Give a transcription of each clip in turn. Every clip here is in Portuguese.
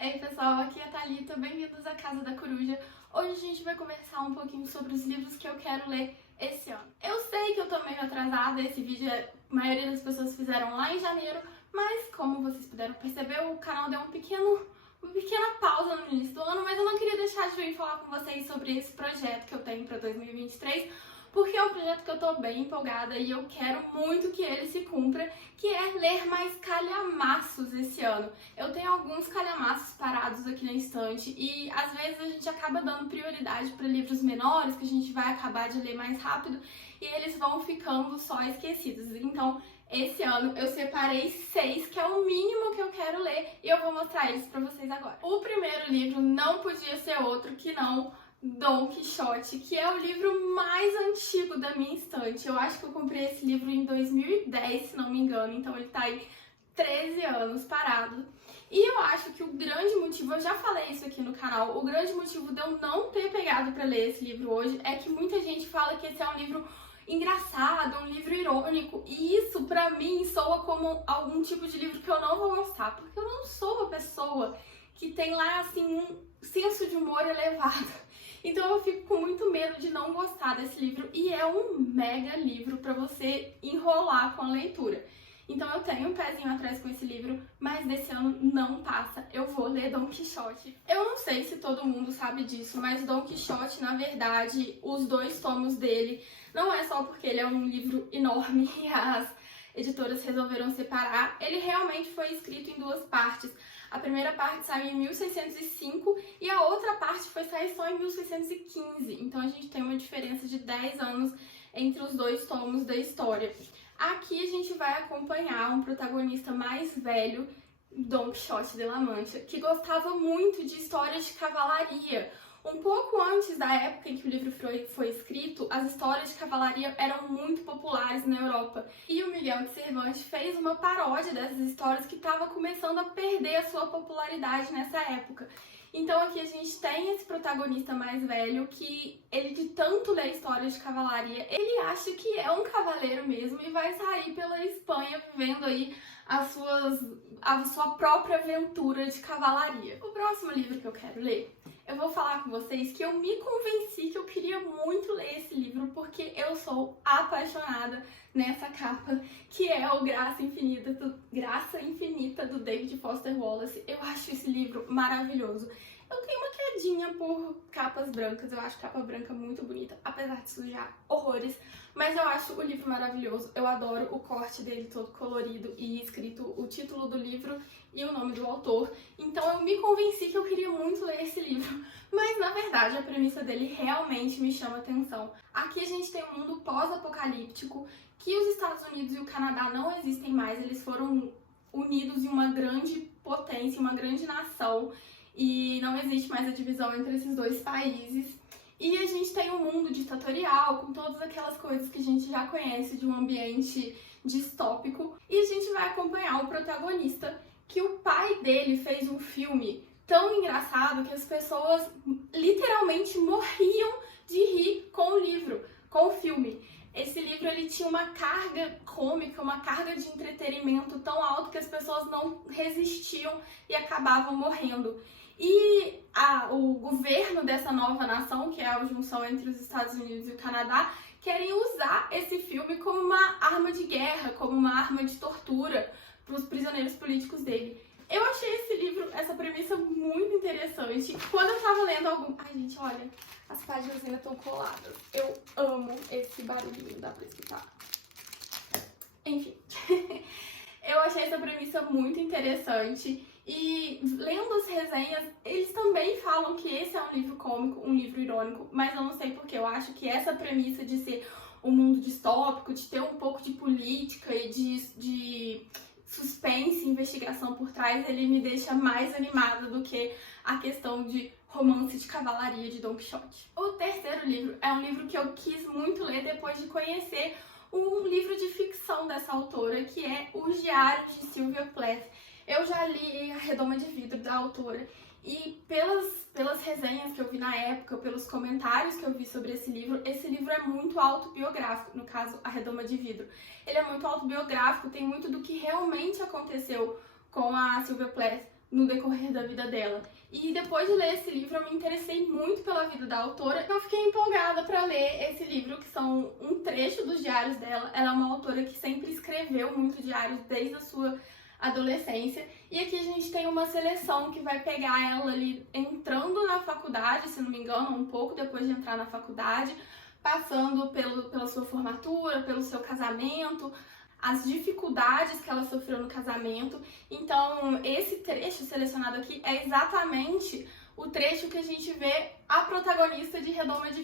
Ei pessoal, aqui é a Thalita, bem-vindos à Casa da Coruja. Hoje a gente vai conversar um pouquinho sobre os livros que eu quero ler esse ano. Eu sei que eu tô meio atrasada, esse vídeo a maioria das pessoas fizeram lá em janeiro, mas como vocês puderam perceber, o canal deu uma pequena pausa no início do ano, mas eu não queria deixar de vir falar com vocês sobre esse projeto que eu tenho para 2023, porque é um projeto que eu tô bem empolgada e eu quero muito que ele se cumpra, que é ler mais calhamaços esse ano. Eu tenho alguns calhamaços parados aqui na estante e às vezes a gente acaba dando prioridade para livros menores, que a gente vai acabar de ler mais rápido, e eles vão ficando só esquecidos. Então, esse ano eu separei 6, que é o mínimo que eu quero ler, e eu vou mostrar eles pra vocês agora. O primeiro livro não podia ser outro que não Dom Quixote, que é o livro mais antigo da minha estante. Eu acho que eu comprei esse livro em 2010, se não me engano, então ele tá aí 13 anos parado. E eu acho que o grande motivo, eu já falei isso aqui no canal, o grande motivo de eu não ter pegado pra ler esse livro hoje é que muita gente fala que esse é um livro engraçado, um livro irônico, e isso pra mim soa como algum tipo de livro que eu não vou gostar, porque eu não sou uma pessoa que tem lá assim um senso de humor elevado. Então eu fico com muito medo de não gostar desse livro, e é um mega livro pra você enrolar com a leitura. Então eu tenho um pezinho atrás com esse livro, mas desse ano não passa, eu vou ler Dom Quixote. Eu não sei se todo mundo sabe disso, mas Dom Quixote, na verdade, os 2 tomos dele, não é só porque ele é um livro enorme e as editoras resolveram separar, ele realmente foi escrito em 2 partes. A primeira parte saiu em 1605 e a outra parte foi sair só em 1615, então a gente tem uma diferença de 10 anos entre os 2 tomos da história. Aqui a gente vai acompanhar um protagonista mais velho, Dom Quixote de La Mancha, que gostava muito de histórias de cavalaria. Um pouco antes da época em que o livro foi escrito, as histórias de cavalaria eram muito populares na Europa. E o Miguel de Cervantes fez uma paródia dessas histórias que estava começando a perder a sua popularidade nessa época. Então aqui a gente tem esse protagonista mais velho que ele, de tanto ler histórias de cavalaria, ele acha que é um cavaleiro mesmo e vai sair pela Espanha vivendo aí a sua própria aventura de cavalaria. O próximo livro que eu quero ler, eu vou falar com vocês que eu me convenci que eu queria muito ler esse livro porque eu sou apaixonada nessa capa, que é o Graça Infinita do David Foster Wallace. Eu acho esse livro maravilhoso. Eu tenho uma quedinha por capas brancas, eu acho capa branca muito bonita, apesar de sujar horrores, mas eu acho o livro maravilhoso. Eu adoro o corte dele todo colorido e escrito o título do livro e o nome do autor. Então eu me convenci que eu queria muito ler esse livro, mas na verdade a premissa dele realmente me chama atenção. Aqui a gente tem um mundo pós-apocalíptico, que os Estados Unidos e o Canadá não existem mais, eles foram unidos em uma grande potência, uma grande nação, e não existe mais a divisão entre esses 2 países. E a gente tem um mundo ditatorial, com todas aquelas coisas que a gente já conhece de um ambiente distópico. E a gente vai acompanhar o protagonista, que o pai dele fez um filme tão engraçado que as pessoas literalmente morriam de rir com o livro, com o filme. Esse livro ele tinha uma carga cômica, uma carga de entretenimento tão alto que as pessoas não resistiam e acabavam morrendo. E o governo dessa nova nação, que é a junção entre os Estados Unidos e o Canadá, querem usar esse filme como uma arma de guerra, como uma arma de tortura para os prisioneiros políticos dele. Eu achei esse livro, essa premissa muito interessante. Quando eu tava lendo algum... Ai, gente, olha, as páginas ainda estão coladas. Eu amo esse barulhinho, dá pra escutar. Enfim, eu achei essa premissa muito interessante. E lendo as resenhas, eles também falam que esse é um livro cômico, um livro irônico, mas eu não sei porque. Eu acho que essa premissa de ser um mundo distópico, de ter um pouco de política e de suspense e investigação por trás, ele me deixa mais animada do que a questão de romance de cavalaria de Dom Quixote. O terceiro livro é um livro que eu quis muito ler depois de conhecer um livro de ficção dessa autora, que é Os Diários de Sylvia Plath. Eu já li A Redoma de Vidro, da autora, e pelas resenhas que eu vi na época, pelos comentários que eu vi sobre esse livro é muito autobiográfico, no caso, A Redoma de Vidro. Ele é muito autobiográfico, tem muito do que realmente aconteceu com a Sylvia Plath no decorrer da vida dela. E depois de ler esse livro, eu me interessei muito pela vida da autora. Eu fiquei empolgada para ler esse livro, que são um trecho dos diários dela. Ela é uma autora que sempre escreveu muito diários desde a sua adolescência. E aqui a gente tem uma seleção que vai pegar ela ali entrando na faculdade, se não me engano, um pouco depois de entrar na faculdade, passando pela sua formatura, pelo seu casamento, as dificuldades que ela sofreu no casamento. Então, esse trecho selecionado aqui é exatamente o trecho que a gente vê a protagonista de Redoma de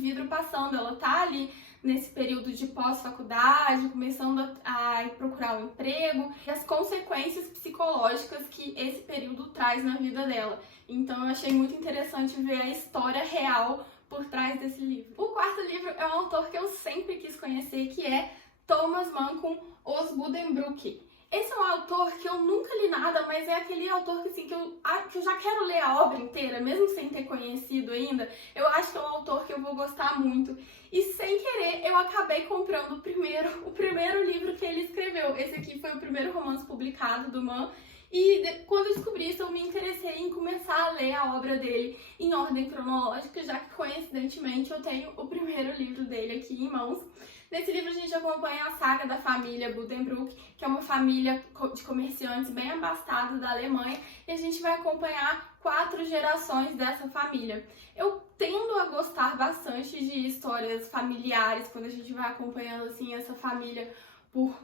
Vidro passando. Ela tá ali nesse período de pós-faculdade, começando a procurar um emprego, e as consequências psicológicas que esse período traz na vida dela. Então, eu achei muito interessante ver a história real por trás desse livro. O quarto livro é um autor que eu sempre quis conhecer, que é Thomas Mann com Os Buddenbrook. Esse é um autor que eu nunca li nada, mas é aquele autor que, assim, que eu já quero ler a obra inteira, mesmo sem ter conhecido ainda. Eu acho que é um autor que eu vou gostar muito. E sem querer, eu acabei comprando o primeiro livro que ele escreveu. Esse aqui foi o primeiro romance publicado do Mann. E quando eu descobri isso, eu me interessei em começar a ler a obra dele em ordem cronológica, já que coincidentemente eu tenho o primeiro livro dele aqui em mãos. Nesse livro a gente acompanha a saga da família Buddenbrook, que é uma família de comerciantes bem abastada da Alemanha, e a gente vai acompanhar 4 gerações dessa família. Eu tendo a gostar bastante de histórias familiares, quando a gente vai acompanhando assim essa família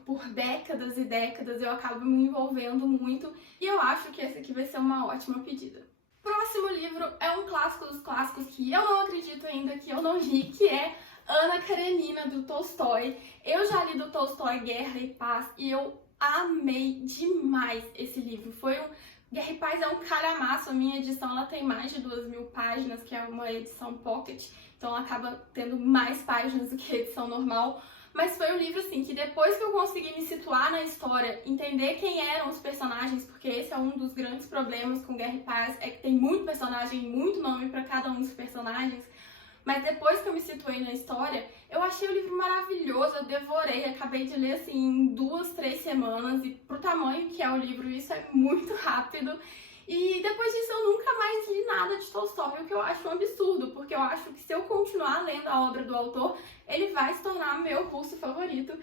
por décadas e décadas, eu acabo me envolvendo muito, e eu acho que esse aqui vai ser uma ótima pedida. Próximo livro é um clássico dos clássicos que eu não acredito ainda que eu não li, que é Ana Karenina, do Tolstói. Eu já li do Tolstói Guerra e Paz e eu amei demais esse livro. Guerra e Paz é um calhamaço. A minha edição ela tem mais de 2.000 páginas, que é uma edição pocket, então ela acaba tendo mais páginas do que a edição normal. Mas foi um livro assim que depois que eu consegui me situar na história, entender quem eram os personagens, porque esse é um dos grandes problemas com Guerra e Paz, é que tem muito personagem, muito nome para cada um dos personagens. Mas depois que eu me situei na história, eu achei o livro maravilhoso, eu devorei, acabei de ler assim em 2, 3 semanas, e pro tamanho que é o livro, isso é muito rápido. E depois disso eu nunca mais li nada de Tolstói, o que eu acho um absurdo, porque eu acho que se eu continuar lendo a obra do autor, ele vai se tornar meu russo favorito.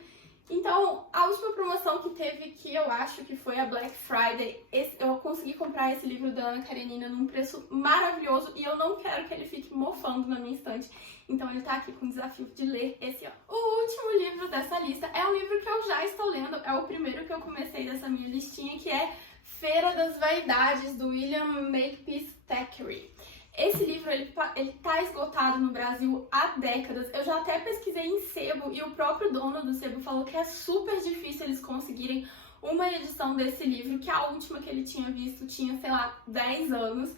Então, a última promoção que teve, que eu acho que foi a Black Friday, eu consegui comprar esse livro da Ana Karenina num preço maravilhoso e eu não quero que ele fique mofando na minha estante. Então ele tá aqui com o desafio de ler esse ano. O último livro dessa lista é um livro que eu já estou lendo, é o primeiro que eu comecei dessa minha listinha, que é Feira das Vaidades, do William Makepeace Thackeray. Esse livro, ele tá esgotado no Brasil há décadas. Eu já até pesquisei em sebo e o próprio dono do sebo falou que é super difícil eles conseguirem uma edição desse livro, que a última que ele tinha visto tinha, sei lá, 10 anos.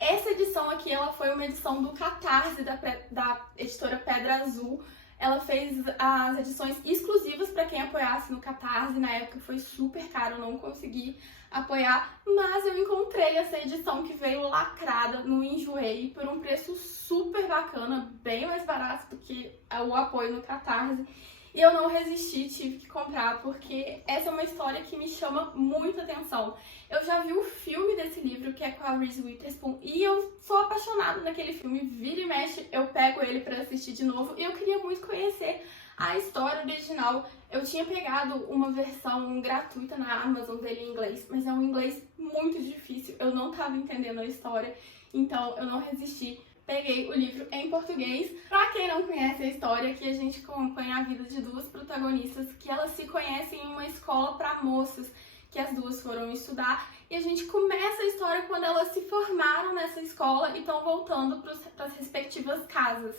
Essa edição aqui, ela foi uma edição do Catarse, da editora Pedra Azul. Ela fez as edições exclusivas para quem apoiasse no Catarse. Na época foi super caro, eu não consegui apoiar, mas eu encontrei essa edição que veio lacrada no Enjoei por um preço super bacana, bem mais barato do que o apoio no Catarse. E eu não resisti, tive que comprar, porque essa é uma história que me chama muita atenção. Eu já vi o filme desse livro, que é com a Reese Witherspoon, e eu sou apaixonada naquele filme. Vira e mexe, eu pego ele pra assistir de novo, e eu queria muito conhecer a história original. Eu tinha pegado uma versão gratuita na Amazon dele em inglês, mas é um inglês muito difícil, eu não tava entendendo a história, então eu não resisti. Peguei o livro em português. Pra quem não conhece a história, aqui a gente acompanha a vida de 2 protagonistas que elas se conhecem em uma escola para moças, que as 2 foram estudar, e a gente começa a história quando elas se formaram nessa escola e estão voltando para as respectivas casas.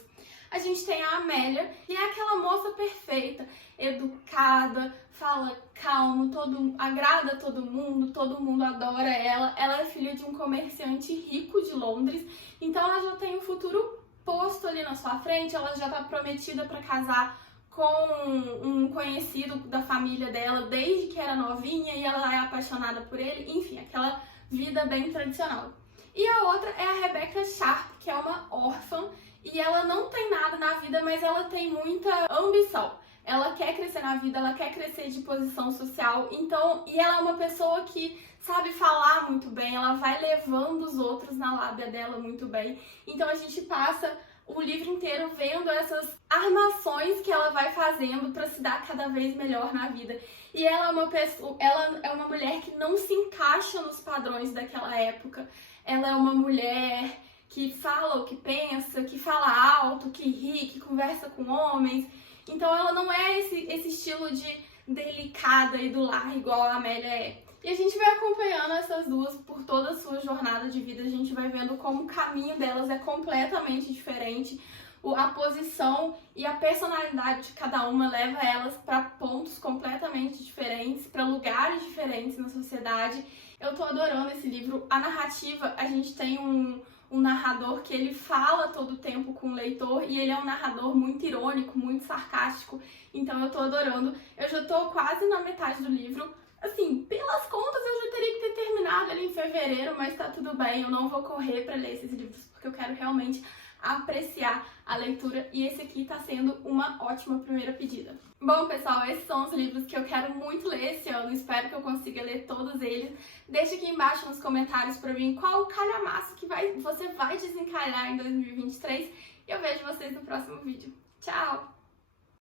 A gente tem a Amélia, que é aquela moça perfeita, educada, fala calmo, agrada todo mundo adora ela. Ela é filha de um comerciante rico de Londres, então ela já tem um futuro posto ali na sua frente, ela já está prometida para casar com um conhecido da família dela desde que era novinha e ela é apaixonada por ele, enfim, aquela vida bem tradicional. E a outra é a Rebecca Sharp, que é uma órfã, e ela não tem nada na vida, mas ela tem muita ambição. Ela quer crescer na vida, ela quer crescer de posição social, então, e ela é uma pessoa que sabe falar muito bem, ela vai levando os outros na lábia dela muito bem. Então a gente passa o livro inteiro vendo essas armações que ela vai fazendo para se dar cada vez melhor na vida. E ela é uma mulher que não se encaixa nos padrões daquela época. Ela é uma mulher que fala o que pensa, que fala alto, que ri, que conversa com homens. Então ela não é esse estilo de delicada e do lar igual a Amélia é. E a gente vai acompanhando essas duas por toda a sua jornada de vida, a gente vai vendo como o caminho delas é completamente diferente, a posição e a personalidade de cada uma leva elas para pontos completamente diferentes, para lugares diferentes na sociedade. Eu tô adorando esse livro. A narrativa, a gente tem um narrador que ele fala todo o tempo com o leitor e ele é um narrador muito irônico, muito sarcástico, então eu tô adorando. Eu já tô quase na metade do livro. Assim, pelas contas eu já teria que ter terminado ali em fevereiro, mas tá tudo bem, eu não vou correr pra ler esses livros, porque eu quero realmente apreciar a leitura e esse aqui tá sendo uma ótima primeira pedida. Bom, pessoal, esses são os livros que eu quero muito ler esse ano, espero que eu consiga ler todos eles. Deixa aqui embaixo nos comentários pra mim qual o calhamaço que você vai desencalhar em 2023 e eu vejo vocês no próximo vídeo. Tchau!